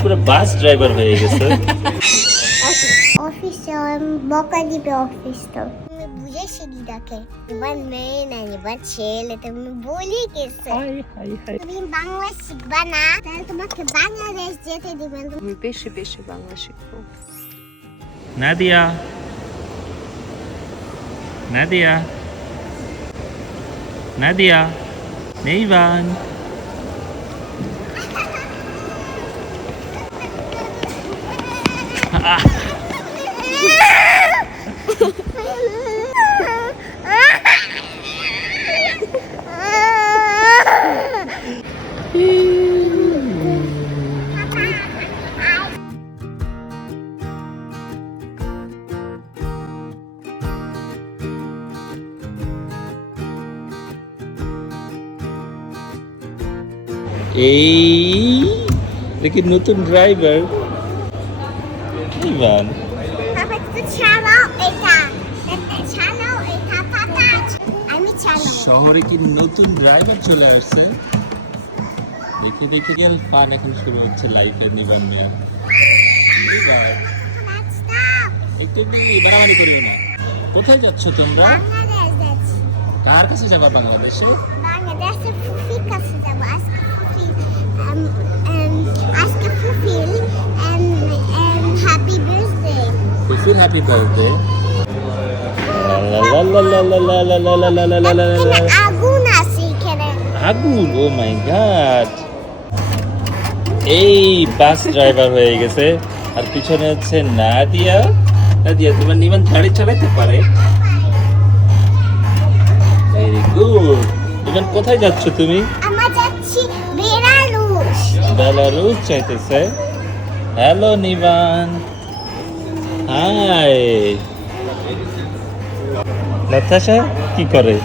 পুরো bus driver হয়ে গেছে। অফিসে বকা দিবে অফিস তো। তুমি বুঝেছি দিদাকে এবার মেয়ে না এবার ছেলে তুমি বলে গেছে। তুমি বাংলা শিখবা না তাহলে তোমাকে বাংলাদেশ যেতে দিবেন। আমি বেশি বেশি বাংলা শিখব। নাদিয়া। নাদিয়া। নাদিয়া এই দেখি নতুন ড্রাইভার শহরে কি নতুন ড্রাইভার চলে আসছে? দেখে দেখে গেল ফান এখন শুরু হচ্ছে লাইফে নিবান মিয়া। নিবান, একটু একটু বাড়াবাড়ি করিও না। কোথায় যাচ্ছ তোমরা? কার কাছে যাবা বাংলাদেশে? বাংলাদেশে ফুফির কাছে যাব। আজকে ফুফি um, ফুফির um, um, আগুন আছে এখানে আগুন ও মাই গড এই বাস ড্রাইভার হয়ে গেছে। আর পিছনে হচ্ছে নাদিয়া। নাদিয়া তোমার নিমান গাড়ি চালাতে পারে? ভেরি গুড নিমান কোথায় যাচ্ছ তুমি? বেলারুস চাইতেছে হ্যালো নিবান হাই নাতাশা কি করে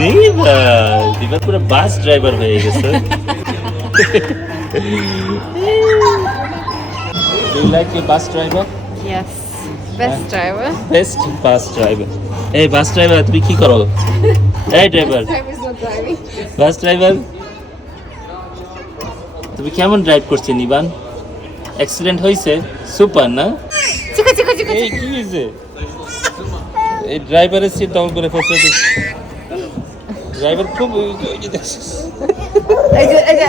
নিবান নিবান পুরো বাস ড্রাইভার হয়ে গেছে Do you like your bus driver? Yes. Best driver. Best bus driver. এই বাস ড্রাইভার তুমি কি করো এই driver Driver is not driving. Bus driver তুমি কেমন ড্রাইভ করছে নিবান? অ্যাক্সিডেন্ট হয়েছে সুপার না? চিকো চিকো চিকো এই কি হয়েছে এই ড্রাইভারের সিট দখল করে ফেলছে ড্রাইভার খুব ওই যে- ওই যে দেখছিস। এই যে এই যে।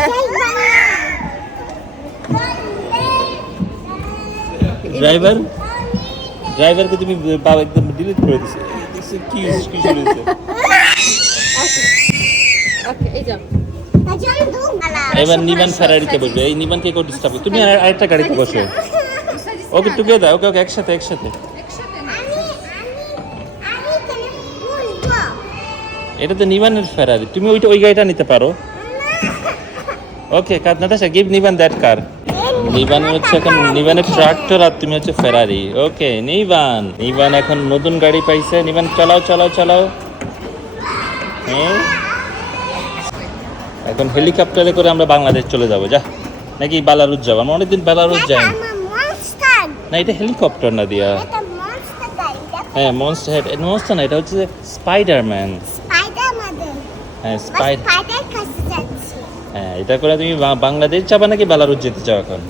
ড্রাইভার ড্রাইভারকে তুমি বাবা একদম ডিলিট করে দিছো কি কি শুরু ওকে এই যাও। এবার নিবান ফেরারিতে বসবে। এই নিবানকে কেউ ডিস্টার্ব তুমি আর আরেকটা গাড়িতে বসো। ওকে টুগেদার ওকে ওকে একসাথে একসাথে। এটা তো নিবানের ফেরারি। তুমি ওইটা ওই গাড়িটা নিতে পারো। Okay car? Natasha give Niban that car Niban হচ্ছে এখন নিবানের ট্রাক্টর আর তুমি হচ্ছে ফেরারি। ওকে নিবান। নিবান এখন নতুন গাড়ি পাইছে। নিবান চালাও চালাও চালাও। হ্যাঁ? এখন হেলিকপ্টারে করে আমরা বাংলাদেশ চলে যাব যা। নাকি বেলারুস যাব আমরা অনেকদিন বেলারুস যাই না এটা হেলিকপ্টার না দিয়া। এটা মনস্টার গাড়ি হ্যাঁ মনস্টার হেড মনস্টার না এটা হচ্ছে স্পাইডারম্যান হ্যাঁ স্পাইড স্পাইডার হ্যাঁ এটা করে তুমি বাংলাদেশ যাবা নাকি বেলারুস যেতে চাও এখন?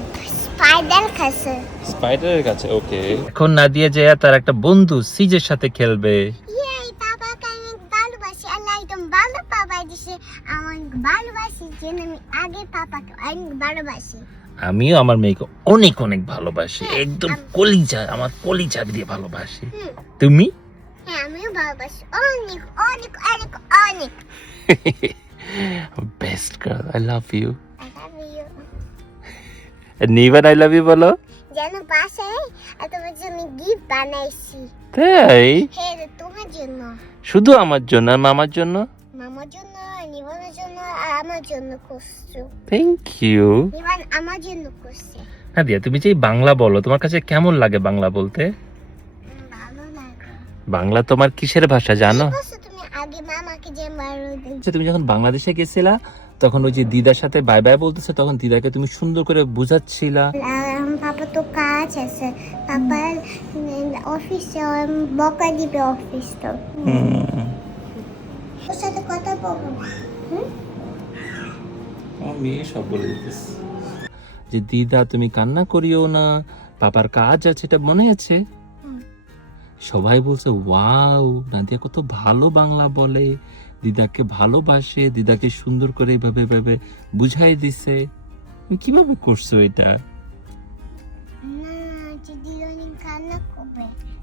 স্পাইডারের কাছে। ওকে এখন নাদিয়া যে তার একটা বন্ধু সিজের সাথে খেলবে ইয়ে বাবাকে আমি ভালোবাসি আল্লাহ একদম ভালো বাবা দিছে আমার ভালোবাসি যেন আমি আগে পাপাকে অনেক ভালোবাসি। আমিও আমার মেয়েকে অনেক অনেক ভালোবাসি। একদম কলিজা আমার কলিজা দিয়ে ভালোবাসি। তুমি? হ্যাঁ আমিও ভালোবাসি। অনেক অনেক অনেক অনেক। Best girl I love you Nivan I love you বলো। যেন বাসায় তোমার জন্য গিফট বানাইছি। তাই? হ্যাঁ তোমার জন্য। শুধু আমার জন্য আর মামার জন্য? মামার জন্য নিবানের জন্য আর আমার জন্য করছ থ্যাংক ইউ নিবান আমার জন্য করছে নাদিয়া তুমি যে বাংলা বলো তোমার কাছে কেমন লাগে বাংলা বলতে? বাংলা তোমার কিসের ভাষা জানো? তুমি? আগে মামাকে যে তুমি যখন বাংলাদেশে গেছিলা তখন ওই যে দিদার সাথে বাই বাই বলতেছে তখন দিদাকে তুমি সুন্দর করে বুঝাচ্ছিলা। পাপা তো কাজ আছে। পাপার অফিসে বকা দিবে অফিস তো। সব বলে দিতেছি। যে দিদা তুমি কান্না করিও না পাপার কাজ আছে এটা মনে আছে? সবাই বলছে ওয়াও নাদিয়া কত ভালো বাংলা বলে দিদাকে ভালোবাসে দিদাকে সুন্দর করে এভাবে এভাবে বুঝাই দিছে। কীভাবে করছ এটা?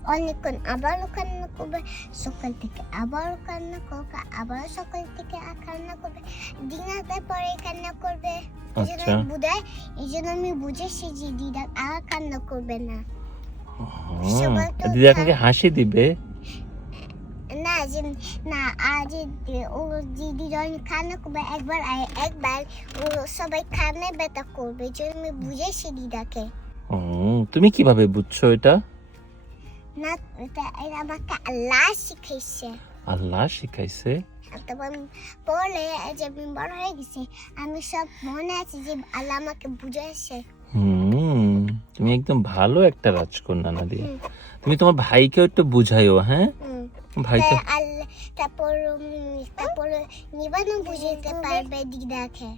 অনেকক্ষণ আবারও কান্না করবে সকাল থেকে আবারও কান্না করবে আবার সকাল থেকে কান্না করবে। দিনাতে পরে কান্না করবে। এই জন্য আচ্ছা। আমি বুঝাই এই জন্য আমি বুঝেছি যে দিদা আর কান্না করবে না। দিদা আপনাকে হাসি দিবে? না যে না যে যে- ও যে দিদা অনেক কান্না করবে একবার একবার ও সবাই কান্না ব্যথা করবে। জন্য আমি বুঝেছি দিদাকে। তুমি কীভাবে বুঝছ এটা? না এটা এটা আমাকে আল্লাহ শিখাইছে আল্লাহ শিখাইছে তারপর পড়লে যে আমি বড় হয়ে গেছি আমি সব মনে আছে যে আল্লাহ আমাকে বুঝাইছে হুম তুমি একদম ভালো একটা রাজকন্যা নাদিয়া। তুমি তোমার ভাইকেও একটু বুঝাইও হ্যাঁ? ভাইকে তারপর তারপর নিবানো বুঝাইতে পারবে দিদাকে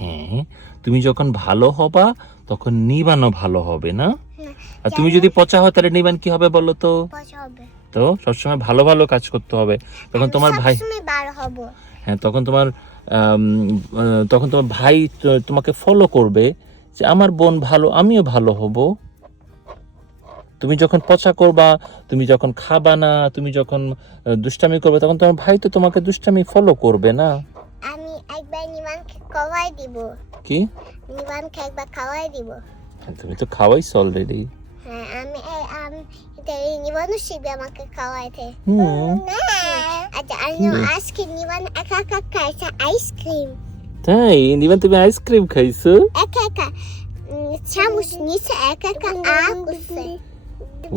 হ্যাঁ তুমি যখন ভালো হবা তখন নিবানও ভালো হবে না? আর তুমি যদি পচা হয় তাহলে নিবেন কি হবে বলো তো? তো সবসময় ভালো ভালো কাজ করতে হবে। তখন তোমার ভাই হ্যাঁ তখন তোমার তখন তোমার ভাই তোমাকে ফলো করবে যে আমার বোন ভালো আমিও ভালো হব। তুমি যখন পচা করবা তুমি যখন খাবা না তুমি যখন দুষ্টামি করবে তখন তোমার ভাই তো তোমাকে দুষ্টামি ফলো করবে না। আমি একবার নিবানকে খাওয়াই দিব। কি? নিবানকে একবার খাওয়াই দিব। তুমি তো খাওয়াইছো অলরেডি হ্যাঁ আমি এই- আমি এটা এই নিবানও শিখবে আমাকে খাওয়াইতে। আচ্ছা আমি আজকে নিবান একা একা খাইছে আইসক্রিম। তাই? নিবান তুমি আইসক্রিম খাইছো? একা একা। উম, চামচ নিচে একা একা আ করছে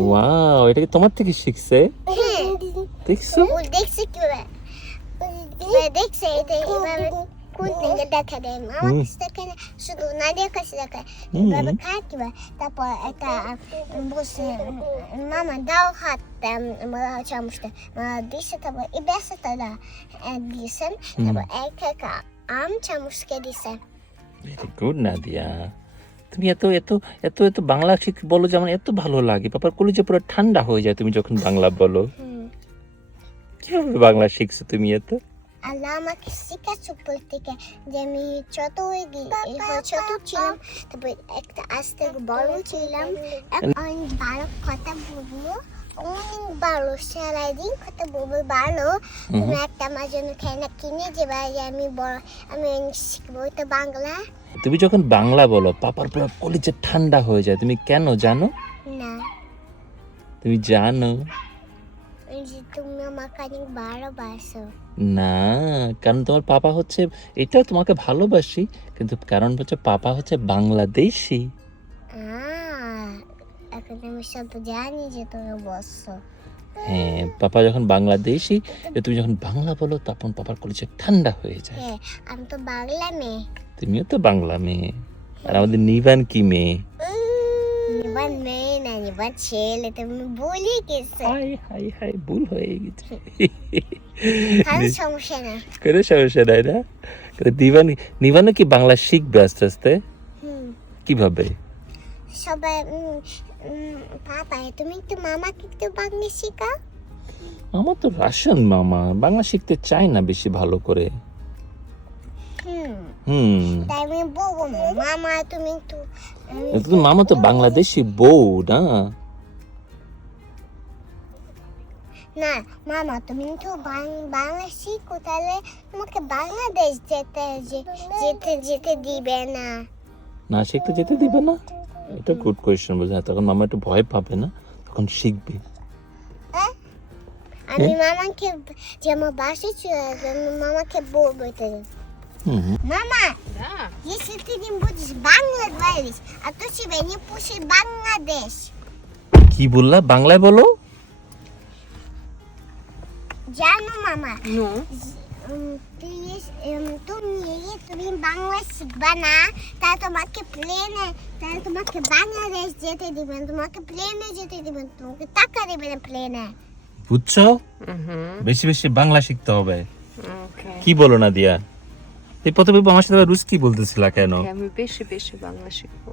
ওয়াও এটা কি তোমার থেকে শিখছে? হ্যাঁ। দেখছ? দেখছে কীভাবে? দেখছে এটা না শুধু নাদিয়ার কাছে দেখে হুম। এভাবে খায় কীভাবে তারপর একটা বসে মামা দাও হাত আমার চামচটা মামা দিছে তারপর এই বেসাটা দা দিয়েছেন তারপর এক এক আম চামচকে দিছে ভেরি গুড নাদিয়া তুমি এত এত এত এত বাংলা শিখ বলো যেমন এত ভালো লাগে। পাপার কলিজে পুরো ঠান্ডা হয়ে যায় তুমি যখন বাংলা বলো। কীভাবে বাংলা শিখছো তুমি এত? আল্লাহ আমাকে শিখাচ্ছে উপর থেকে যে আমি ছোট হয়ে গিয়ে ছোট ছিলাম তারপর একটা আস্তে বড় ছিলাম। অনেক ভালো কথা বলব অনেক ভালো সারাদিন কথা বলব ভালো। তুমি একটা আমার জন্য খেলনা কিনে যে আমি বড় আমি অনেক শিখব তো বাংলা। তুমি যখন বাংলা বলো পাপার পুরো কলিজে ঠান্ডা হয়ে যায়। তুমি কেন জানো? না। তুমি জানো? যে তুমি আমাকে অনেক ভালোবাসো। না কারণ তোমার পাপা হচ্ছে এটাও তোমাকে ভালোবাসি কিন্তু কারণ হচ্ছে পাপা হচ্ছে বাংলাদেশি। এখন আমি সব জানি যে তুমি বসছো হ্যাঁ পাপা যখন বাংলাদেশি তুমি যখন বাংলা বলো তখন পাপার কলিজে ঠান্ডা হয়ে যায়। হ্যাঁ আমি তো বাংলা মেয়ে। তুমিও তো বাংলা মেয়ে আর আমাদের নিবান কি মেয়ে? নিবান মেয়ে। না ছেলে তুমি বলি গেছে। হাই হাই হাই ভুল হয়ে গেছে। কারও সমস্যা না। কোনো সমস্যা নাই না? কিন্তু নিবান কি বাংলা শিখবে আস্তে আস্তে? কীভাবে? সবাই পাপা তুমি একটু মামাকে একটু বাংলা শেখাও। আমার তো রাশন মামা বাংলা শিখতে চায় না বেশি ভালো করে। হুম। হুম তাই আমি বলব মামা তুমি একটু কিন্তু মামা তো বাংলাদেশি বউ না? না মামা তুমি বাং- বাংলা শিখো তাহলে তোমাকে বাংলাদেশ যেতে যেতে যেতে দিবে না। না শিখতে যেতে দিবে না। এটা গুড কোয়েশ্চেন বোঝা তখন মামা একটু ভয় পাবে না? তখন শিখবে। আমি মামাকে যে আমার বাসে চলে আসবে মামাকে বলব এটা। হুম Мама, Да. если ты не будешь Бангла говорить, а то тебя не пустит Бангладеш. কি বললা বাংলায় বলো জানো মামা Ну? উম, প্লিজ উম, তুমি তুমি বাংলা শিখবা না তা তোমাকে প্লেনে তাহলে তোমাকে বাংলাদেশ যেতে দিবেন তোমাকে প্লেনে যেতে দিবেন তোমাকে টাকা দেবে না প্লেনে বুঝছো Угу. বেশি বেশি বাংলা শিখতে হবে Окей. কি বলো না দিয়া এই প্রথমে আমার সাথে রুশ কি বলতেছিলা কেন? আমি বেশি বেশি বাংলা শিখব।